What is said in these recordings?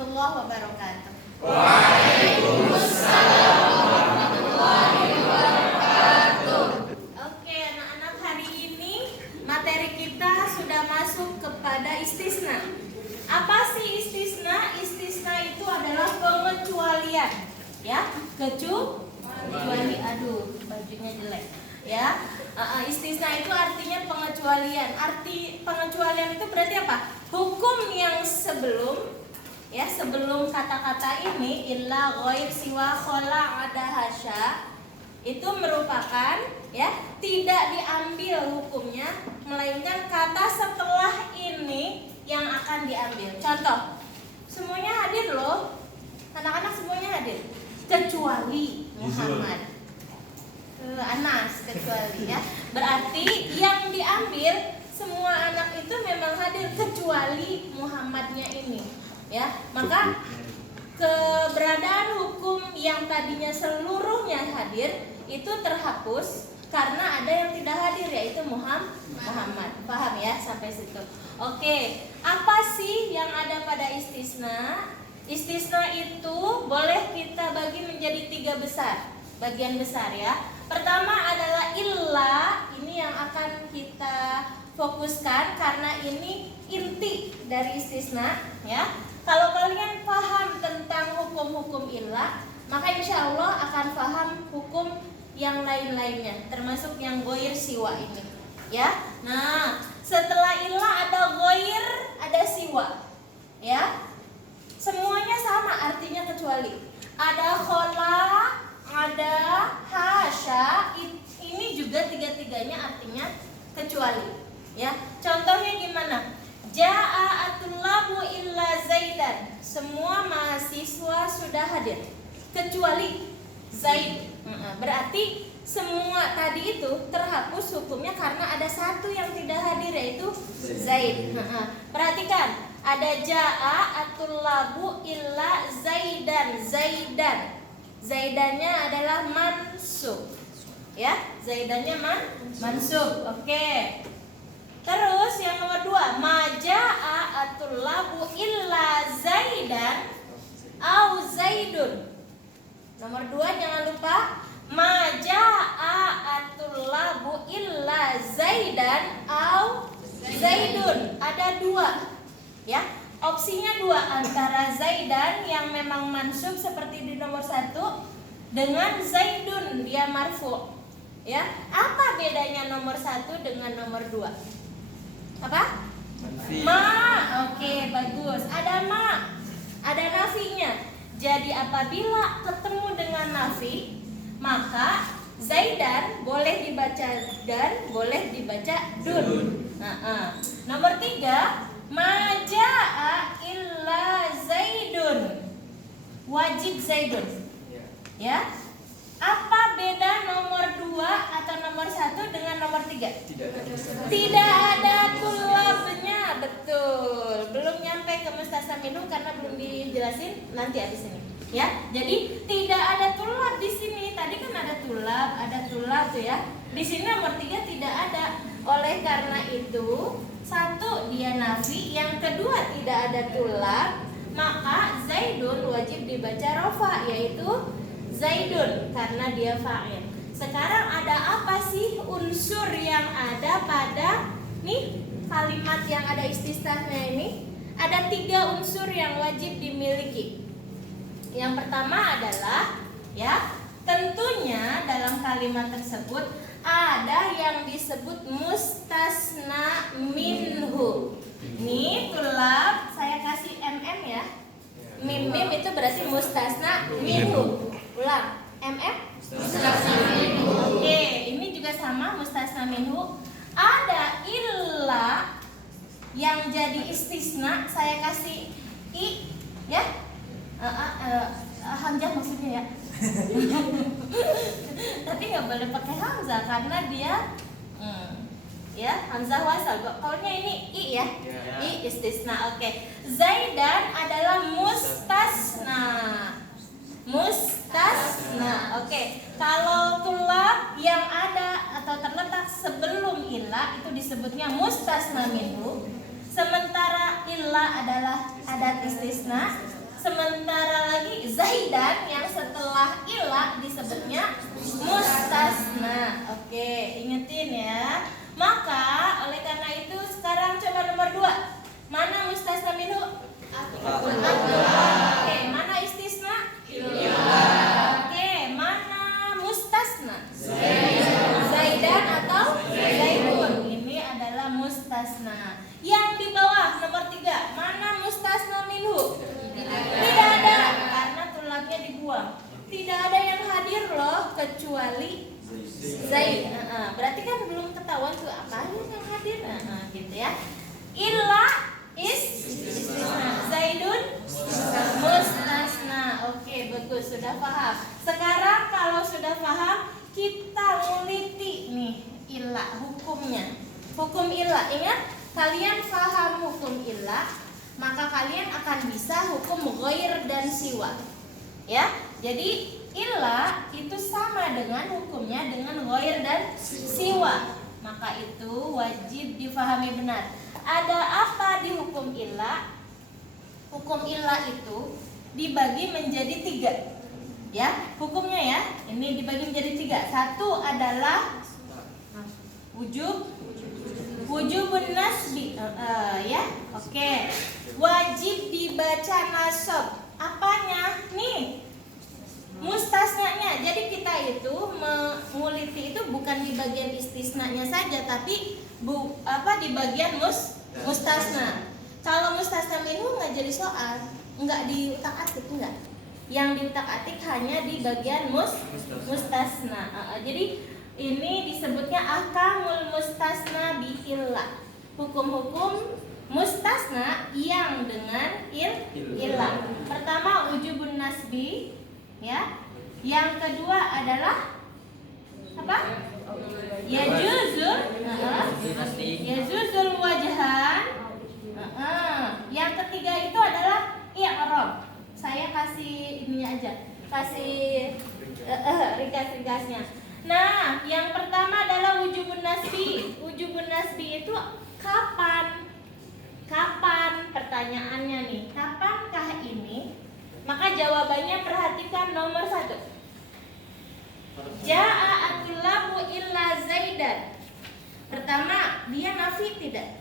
warahmatullahi wabarakatuh. Waalaikumsalam warahmatullahi wabarakatuh. Oke, anak-anak, hari ini materi kita sudah masuk kepada istisna. Apa sih istisna? Istisna itu adalah pengecualian, ya, kecuali. Aduh, bajunya jelek, ya. Istisna itu artinya pengecualian. Arti pengecualian itu berarti apa? Hukum yang sebelum, ya, sebelum kata-kata ini illa ghair siwa khola ada hasya, itu merupakan, ya, tidak diambil hukumnya, melainkan kata setelah ini yang akan diambil. Contoh, semuanya hadir loh, anak-anak semuanya hadir, kecuali Muhammad, Anas, kecuali, ya. Berarti yang diambil semua anak itu memang hadir kecuali Muhammadnya ini, ya. Maka keberadaan hukum yang tadinya seluruhnya hadir itu terhapus karena ada yang tidak hadir, yaitu Muhammad. Paham ya sampai situ? Oke, apa sih yang ada pada istisna? Istisna itu boleh kita bagi menjadi 3 bagian besar, ya. Pertama adalah illa, ini yang akan kita fokuskan karena ini inti dari istisna, ya. Kalau kalian paham tentang hukum-hukum illa, maka insya Allah akan paham hukum yang lain-lainnya, termasuk yang ghair siwa ini, ya. Nah, setelah illa ada ghair, ada siwa, ya. Semuanya sama artinya kecuali. Ada khola, ada hasya, ini juga tiga-tiganya artinya kecuali, ya. Contohnya gimana? Ja'a atullabu illa zaidan. Semua mahasiswa sudah hadir kecuali Zaid. Berarti semua tadi itu terhapus hukumnya karena ada satu yang tidak hadir, yaitu Zaid. Perhatikan, ada ja'a atullabu illa zaidan. Zaidannya adalah mansub, ya. Zaidannya mansub. Oke. Terus yang nomor 2, maja'a atullabu illa zaidan au zaidun. Nomor 2 jangan lupa, maja'a atullabu illa zaidan au zaidun. Ada 2, ya. Opsinya 2, antara zaidan yang memang mansub seperti di nomor 1 dengan zaidun dia marfu, ya. Apa bedanya nomor 1 dengan nomor 2? Apa? Ma. Oke, bagus. Ada ma, ada nafinya. Jadi apabila ketemu dengan nafi, maka zaidan boleh dibaca dan boleh dibaca dun. Nomor 3, maja'a illa zaidun, wajib zaidun, ya. Apa beda nomor 2 atau nomor 1 dengan nomor 3? Tidak ada tulabnya, betul. Belum nyampe ke mustasna minhu karena belum dijelasin, nanti habis ini, ya. Jadi tidak ada tulab di sini. Tadi kan ada tulab tuh, ya. Di sini nomor 3 tidak ada. Oleh karena itu, 1 dia nafi, yang kedua tidak ada tulab, maka zaidun wajib dibaca rofa, yaitu zaidun karena dia fa'il. Sekarang ada apa sih unsur yang ada pada nih kalimat yang ada istisnanya ini? Ada 3 unsur yang wajib dimiliki. Yang pertama adalah, ya, tentunya dalam kalimat tersebut ada yang disebut mustasna minhu. Nih tulab, saya kasih mm, ya. Mim itu berarti mustasna minhu. Ulang, mustasna minhu. Oke, ini juga sama, mustasna minhu. Ada illa yang jadi istisna, saya kasih i, ya. Hamzah maksudnya, ya. Tapi nggak boleh pakai hamzah karena dia ya, hamzah wasal. Kalau ini i, ya. I istisna. Oke. Zaidan adalah mustasna. Oke. Kalau tulab yang ada atau terletak sebelum illa itu disebutnya mustasna minhu. Sementara illa adalah adat istisna, sementara lagi Zaidan yang setelah ila disebutnya mustasna. Oke, ingetin ya. Maka oleh karena itu sekarang coba nomor 2. Mana mustasna minhu? Oke, mana istisna? Oke, mana mustasna? Zaidan atau Zaidun. Ini adalah mustasna. Yang di bawah nomor 3, mana mustasna minhu? Tidak ada, karena tulabnya dibuang. Tidak ada yang hadir loh kecuali Zaid. Berarti kan belum ketahuan tuh apa yang hadir. Gitu ya. Illa istisna. Zaidun mustasna. Oke, bagus, sudah paham. Sekarang kalau sudah paham, kita nguliti nih illa hukumnya. Hukum illa, ingat kalian paham hukum illa, maka kalian akan bisa hukum ghair dan siwa. Ya, jadi illa itu sama dengan hukumnya dengan ghair dan siwa. Maka itu wajib difahami benar. Ada apa di hukum illa? Hukum illa itu dibagi menjadi 3. Ya, hukumnya ya. Ini dibagi menjadi 3. Satu adalah wujubun nasbi. Ya, oke. Wajib dibaca nasab. Apanya? Nih, mustasnanya. Jadi kita itu menguliti itu bukan di bagian istisnanya saja, tapi di bagian mustasna. Kalau mustasna minhu nggak jadi soal, nggak diutak-atik, enggak. Yang diutak-atik hanya di bagian mustasna. Jadi ini disebutnya ahkamul mustasna bi illah. Hukum-hukum mustasna yang dengan illah. Pertama wujubun nasbi, ya. Yang kedua adalah apa? Yajuzul wajhan. Yang ketiga itu adalah i'rab. Saya kasih ini aja, kasih ringkas-ringkasnya. Nah, yang pertama adalah wujubun nasbi. Wujubun nasbi itu kapan? Kapan? Pertanyaannya nih, kapankah ini? Maka jawabannya perhatikan nomor 1. Ja'a at-tilabu illa Zaidan. Pertama, dia nafi tidak?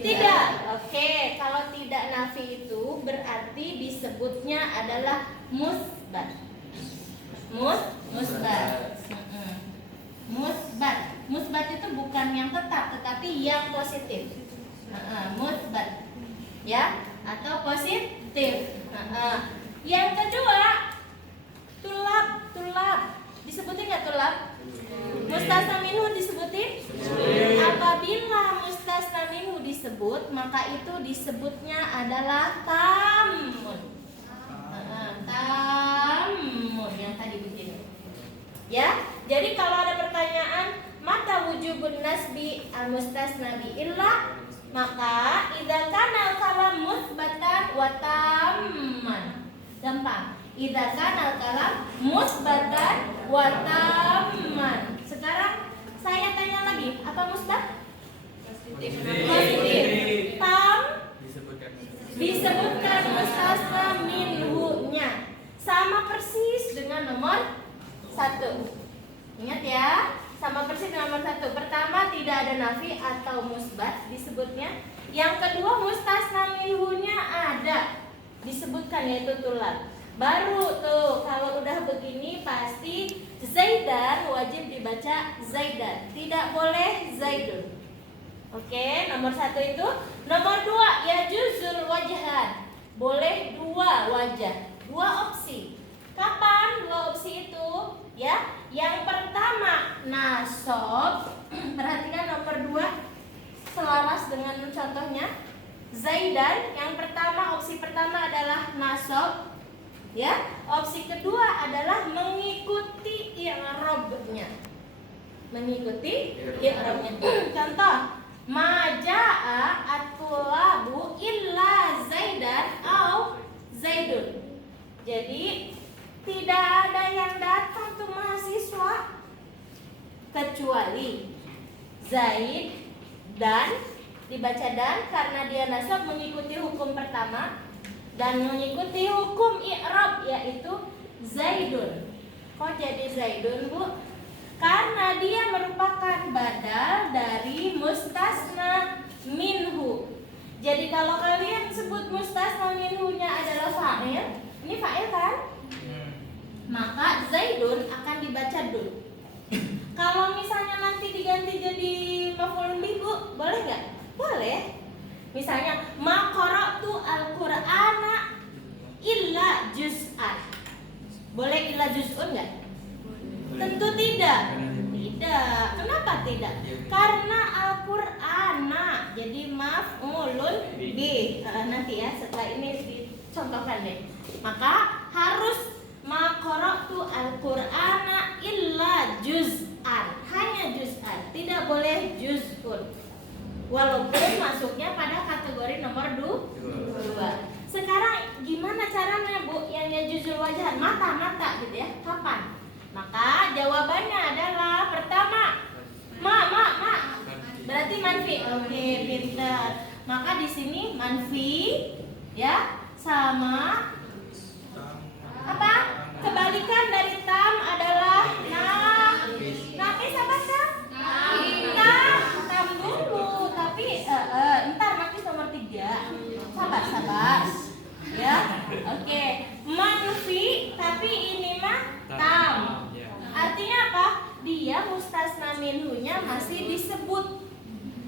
Tidak. Oke, kalau tidak nafi itu berarti disebutnya adalah musbat. Musbat. Musbat itu bukan yang tetap, tetapi yang positif. Musbat. Ya, atau positif. Yang kedua, tulab. Disebutin nggak tulab? Mustasna minhu disebutin? Apabila mustasna minhu disebut, maka itu disebutnya adalah tamun. Tamun yang tadi begini. Ya, jadi kalau ada pertanyaan mata wujubun nasbi al mustasna bi illah, maka idza kana kalam musbatan wa tamman. Gampang. Idza kana kalam musbatan wa tamman. Sekarang saya tanya lagi, apa musbat? Positif. Tam disebutkan mustasna minhu-nya. Sama persis dengan nomor 1. Ingat ya, sama persis dengan nomor 1. Pertama tidak ada nafi atau musbat disebutnya. Yang kedua mustasna minhu-nya ada, disebutkan yaitu tulab. Baru tuh kalau udah begini pasti Zaidan wajib dibaca Zaidan, tidak boleh Zaidun. Oke, nomor 1 itu. Nomor 2 yajuzul wajhan, boleh 2 wajah, 2 opsi. Kapan 2 opsi itu? Ya, yang pertama nasab. Perhatikan nomor 2 selaras dengan contohnya Zaidan. Yang pertama, opsi pertama adalah nasab. Ya, opsi kedua adalah mengikuti i'rabnya. Mengikuti i'rabnya. Contoh, majaa at-tulabu illa Zaidan au Zaidun. Jadi tidak ada yang datang tuh mahasiswa kecuali Zaid dan dibaca dan karena dia nasab mengikuti hukum pertama. dan mengikuti hukum i'rab yaitu Zaidun. Kok jadi Zaidun, Bu? Karena dia merupakan badal dari mustasna minhu. Jadi kalau kalian sebut mustasna minhunya adalah fa'il, ini fa'il kan? Maka Zaidun akan dibaca dulu. Kalau misalnya nanti diganti jadi maf'ul bih, Bu, boleh nggak? Boleh. Misalnya ma qara'tu al-Qur'ana illa juz'an. Boleh illa juz'un nggak? Tentu tidak. Tidak. Kenapa tidak? Karena Al-Qur'ana jadi maf'ulun bih. Nanti ya setelah ini dicontohkan deh. Maka harus ma qara'tu al-Qur'ana illa juz'an. Hanya juz'an, tidak boleh juz'un. Walaupun masuknya pada kategori nomor 2. Sekarang gimana caranya, Bu? Yang juzul wajahan mata gitu ya. Kapan? Maka jawabannya adalah pertama ma. Berarti manfi. Oke, pintar. Maka di sini manfi ya sama apa? Kebalikan dari tam adalah naqis apa sih? Tam dulu, tapi entar naqis nomor 3. Sabar. Ya. Oke. Manfi tapi ini mah tam. Artinya apa? Dia mustasna minhunya masih disebut,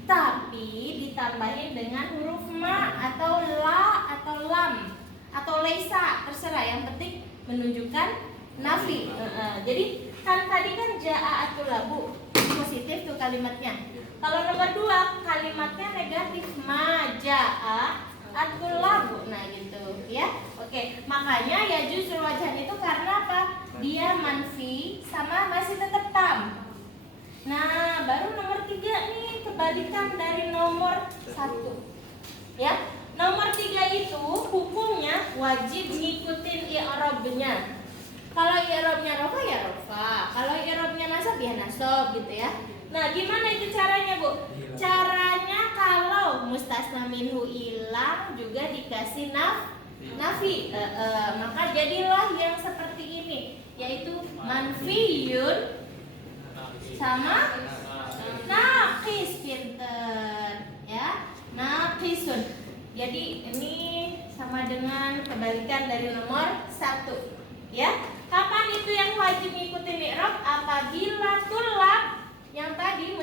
tapi ditambahin dengan huruf ma atau la atau lam atau leisa, terserah, yang penting menunjukkan nafi. Jadi kan tadi kan jaa atul labu positif tuh kalimatnya. Kalau nomor 2 kalimatnya negatif, ma jaa atul labu. Nah gitu ya. Oke, makanya ya juzul wajahan itu karena apa? Dia manfi sama masih tetap tam. Nah, baru nomor 3 nih kebalikan dari nomor 1. Ya. Nomor 3 itu hukumnya wajib ngikutin i'rabnya. Kalau i'rabnya rafa ya rafa, kalau i'rabnya nasab ya nasab gitu ya. Nah, gimana itu caranya, Bu? Caranya kalau mustasna minhu hilang juga dikasih nafi. Maka jadilah yang seperti ini, yaitu manfiyun sama naqis, pinter ya. Naqisun. Jadi ini sama dengan kebalikan dari nomor 1. Ya. Kapan itu yang wajib ngikutin i'rab? Apabila tulab yang tadi